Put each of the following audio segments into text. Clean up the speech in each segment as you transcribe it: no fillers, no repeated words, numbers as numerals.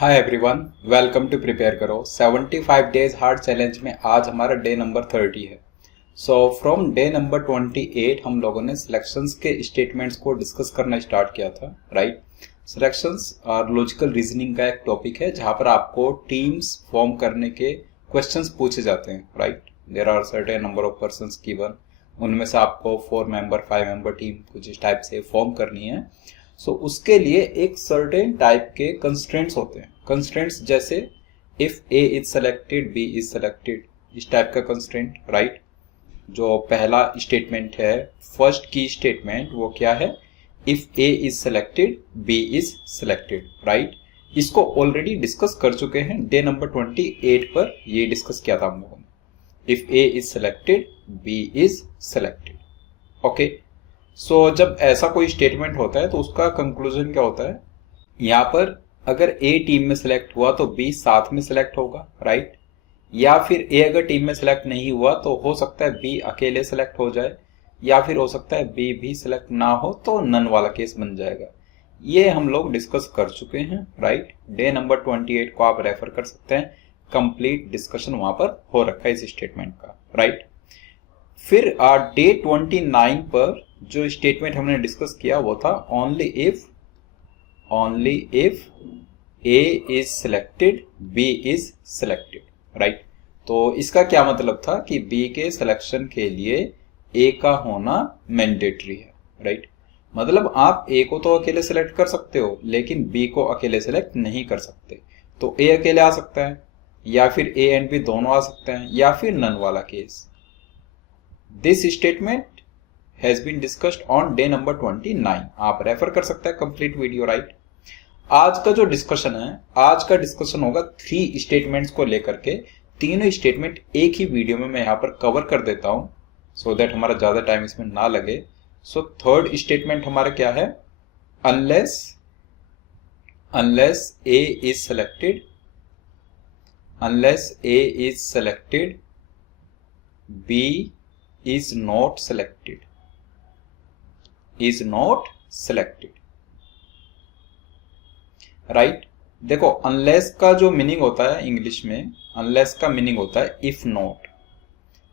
Hi everyone, welcome to prepare करो 75 days hard challenge में आज हमारा डे नंबर 30 है। सो फ्रॉम डे नंबर 28 हम लोगों ने सिलेक्शंस के स्टेटमेंट्स को डिस्कस करना स्टार्ट किया था, राइट। सिलेक्शंस और लॉजिकल रीजनिंग का एक टॉपिक है जहां पर आपको टीम्स फॉर्म करने के क्वेश्चंस पूछे जाते हैं, right. There are certain number of persons given, उनमें से आपको 4 मेंबर 5 मेंबर टीम कुछ इस टाइप से फॉर्म करनी है। सो उसके लिए एक सर्टेन टाइप के कंस्ट्रेंट्स होते हैं। कंस्ट्रेंट्स जैसे if A is selected B is selected, इस टाइप का कंस्ट्रेंट, राइट। जो पहला स्टेटमेंट है, फर्स्ट की स्टेटमेंट, वो क्या है? If A is selected B is selected, right. इसको ऑलरेडी डिस्कस कर चुके हैं डे नंबर 28 पर, ये डिस्कस किया था हम लोगों ने। If A is selected B is selected, okay. So जब ऐसा कोई स्टेटमेंट होता है तो उसका कंक्लूजन क्या होता है? यहाँ पर अगर ए टीम में सिलेक्ट हुआ तो बी साथ में सिलेक्ट होगा, राइट। या फिर ए अगर टीम में सिलेक्ट नहीं हुआ तो हो सकता है बी अकेले सिलेक्ट हो जाए, या फिर हो सकता है बी भी सिलेक्ट ना हो तो नन वाला केस बन जाएगा। ये हम लोग डिस्कस कर चुके हैं, राइट। डे नंबर 28 को आप रेफर कर सकते हैं, कंप्लीट डिस्कशन वहां पर हो रखा है इस स्टेटमेंट का, राइट। फिर डे 29 पर जो स्टेटमेंट हमने डिस्कस किया वो था only if A is selected B is selected, right. तो इसका क्या मतलब था कि बी के सिलेक्शन के लिए ए का होना मैंडेटरी है, राइट। मतलब आप ए को तो अकेले सिलेक्ट कर सकते हो लेकिन बी को अकेले सिलेक्ट नहीं कर सकते। तो ए अकेले आ सकता है, या फिर ए एंड बी दोनों आ सकते हैं, या फिर नन वाला केस। This statement has been discussed on day number 29। आप रेफर कर सकते हैं कंप्लीट वीडियो, राइट। आज का जो डिस्कशन है, आज का डिस्कशन होगा 3 स्टेटमेंट्स को लेकर के। तीनों स्टेटमेंट एक ही वीडियो में मैं यहां पर कवर कर देता हूं सो दैट हमारा ज्यादा टाइम इसमें ना लगे। सो थर्ड स्टेटमेंट हमारा क्या है? Unless A is selected B is not selected, right. देखो अनलेस का जो मीनिंग होता है इंग्लिश में, अनलेस का मीनिंग होता है if not.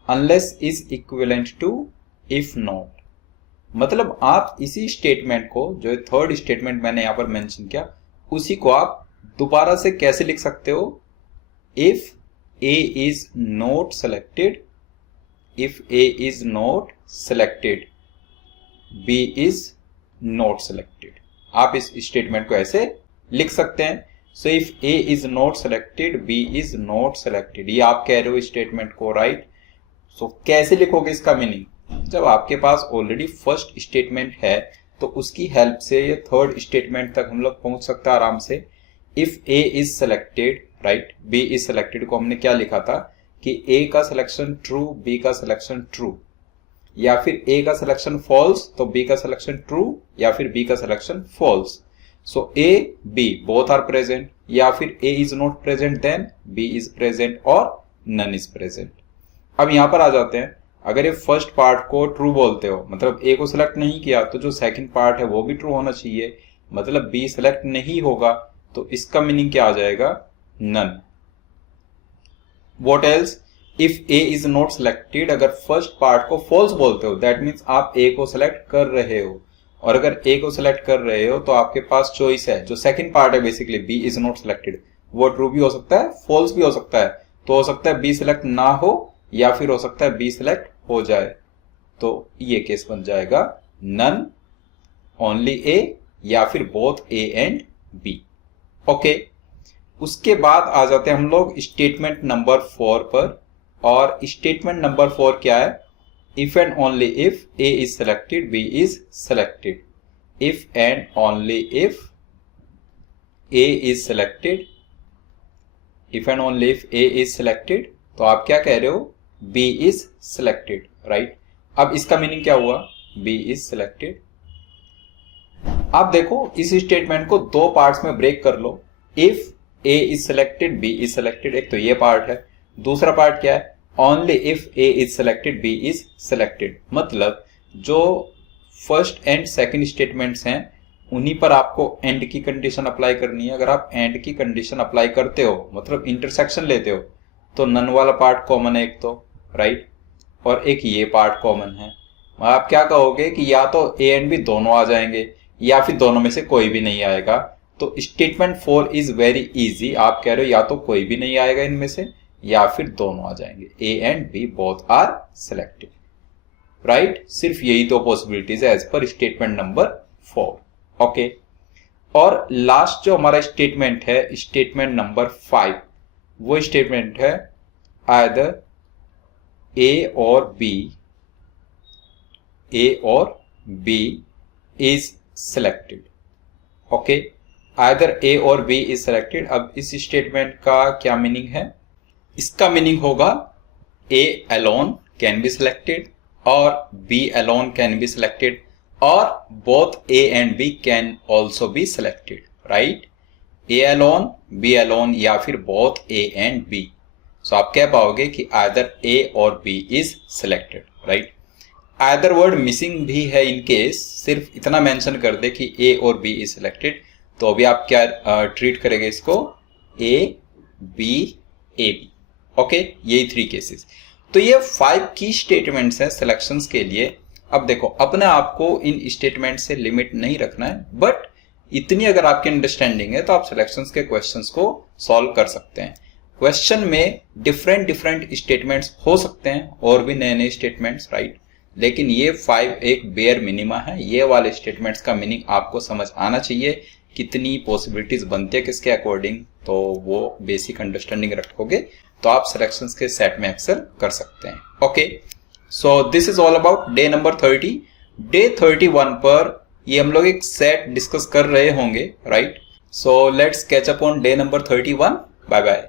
Unless is equivalent to if not. मतलब आप इसी स्टेटमेंट को, जो थर्ड स्टेटमेंट मैंने यहां पर मेंशन किया, उसी को आप दोबारा से कैसे लिख सकते हो? If A is not selected, if A is not selected, B is not selected। आप इस स्टेटमेंट को ऐसे लिख सकते हैं। So if A is not selected, B is not selected, ये आप कह रहे हो स्टेटमेंट को, राइट। So कैसे लिखोगे इसका मीनिंग? जब आपके पास ऑलरेडी फर्स्ट स्टेटमेंट है तो उसकी हेल्प से ये थर्ड स्टेटमेंट तक हम लोग पहुंच सकते हैं आराम से। If A is selected, right, B is selected को हमने क्या लिखा था कि ए का सिलेक्शन ट्रू, बी का सिलेक्शन ट्रू, या फिर ए का सिलेक्शन फॉल्स तो बी का सिलेक्शन ट्रू, या फिर बी का selection false. So A B both are present, या फिर A is not present then B is present और नन इज प्रेजेंट। अब यहां पर आ जाते हैं, अगर ये फर्स्ट पार्ट को ट्रू बोलते हो मतलब ए को सिलेक्ट नहीं किया तो जो सेकंड पार्ट है वो भी ट्रू होना चाहिए, मतलब बी सिलेक्ट नहीं होगा, तो इसका मीनिंग क्या आ जाएगा? None. What else? If A is not selected, अगर फर्स्ट पार्ट को फॉल्स बोलते हो दैट मीन्स आप A को सिलेक्ट कर रहे हो, और अगर A को सिलेक्ट कर रहे हो तो आपके पास चॉइस है, जो सेकंड पार्ट है basically B is not selected, वो ट्रू भी हो सकता है, फॉल्स भी हो सकता है। तो हो सकता है B सिलेक्ट ना हो, या फिर हो सकता है B सिलेक्ट हो जाए, तो ये केस बन जाएगा नन, ओनली A, या फिर both A and B, okay. उसके बाद आ जाते हैं हम लोग स्टेटमेंट नंबर 4 पर, और स्टेटमेंट नंबर 4 क्या है? If and only if A is selected B is selected. If and only if A is selected, if and only if A is selected, तो आप क्या कह रहे हो? B is selected, right. अब इसका मीनिंग क्या हुआ? B is selected. आप देखो इस स्टेटमेंट को 2 पार्ट्स में ब्रेक कर लो। If A is selected, B is selected, एक तो ये पार्ट है। दूसरा पार्ट क्या है? Only if A is selected, B is selected। मतलब जो फर्स्ट एंड सेकंड स्टेटमेंट्स हैं उन्हीं पर आपको एंड की कंडीशन अप्लाई करनी है। अगर आप एंड की कंडीशन अप्लाई करते हो, मतलब इंटरसेक्शन लेते हो, तो नन वाला पार्ट कॉमन है एक तो, राइट, और एक ये पार्ट कॉमन है। आप क्या कहोगे कि या तो ए एंड बी दोनों आ जाएंगे या फिर दोनों में से कोई भी नहीं आएगा। तो स्टेटमेंट 4 इज वेरी इजी। आप कह रहे हो या तो कोई भी नहीं आएगा इनमें से या फिर दोनों आ जाएंगे, A and B both are selected, right. सिर्फ यही दो पॉसिबिलिटीज है as per statement number 4। Okay, और लास्ट जो हमारा स्टेटमेंट है, स्टेटमेंट नंबर 5, वो स्टेटमेंट है आइदर ए और B is selected. Okay, either A और बी इज सिलेक्टेड। अब इस स्टेटमेंट का क्या मीनिंग है? इसका मीनिंग होगा A alone can be selected और B alone can be selected और both A and B can also be selected, right. A alone, B alone या फिर both A and B. So आप कह पाओगे कि आइदर ए और B is selected, right. Either word missing भी है इन केस, सिर्फ इतना मेंशन कर दे कि ए और बी इज सिलेक्टेड, तो अभी आप क्या ट्रीट करेंगे इसको? A B A B. Okay, यही 3 केसेस। तो ये 5 की स्टेटमेंट्स हैं सिलेक्शंस के लिए। अब देखो, अपने आप को इन स्टेटमेंट से लिमिट नहीं रखना है, बट इतनी अगर आपकी अंडरस्टैंडिंग है तो आप सिलेक्शंस के क्वेश्चंस को सॉल्व कर सकते हैं। क्वेश्चन में डिफरेंट स्टेटमेंट्स हो सकते हैं और भी नए नए स्टेटमेंट्स, राइट, लेकिन ये 5 एक बेयर मिनिमा है। ये वाले स्टेटमेंट्स का मीनिंग आपको समझ आना चाहिए, कितनी पॉसिबिलिटीज बनती है किसके अकॉर्डिंग, तो वो बेसिक अंडरस्टैंडिंग रखोगे तो आप सिलेक्शंस के सेट में एक्सेल कर सकते हैं। Okay, so this is all about day number 30। Day 31 पर ये हम लोग एक सेट डिस्कस कर रहे होंगे, right. So let's catch up on day number 31। Bye bye.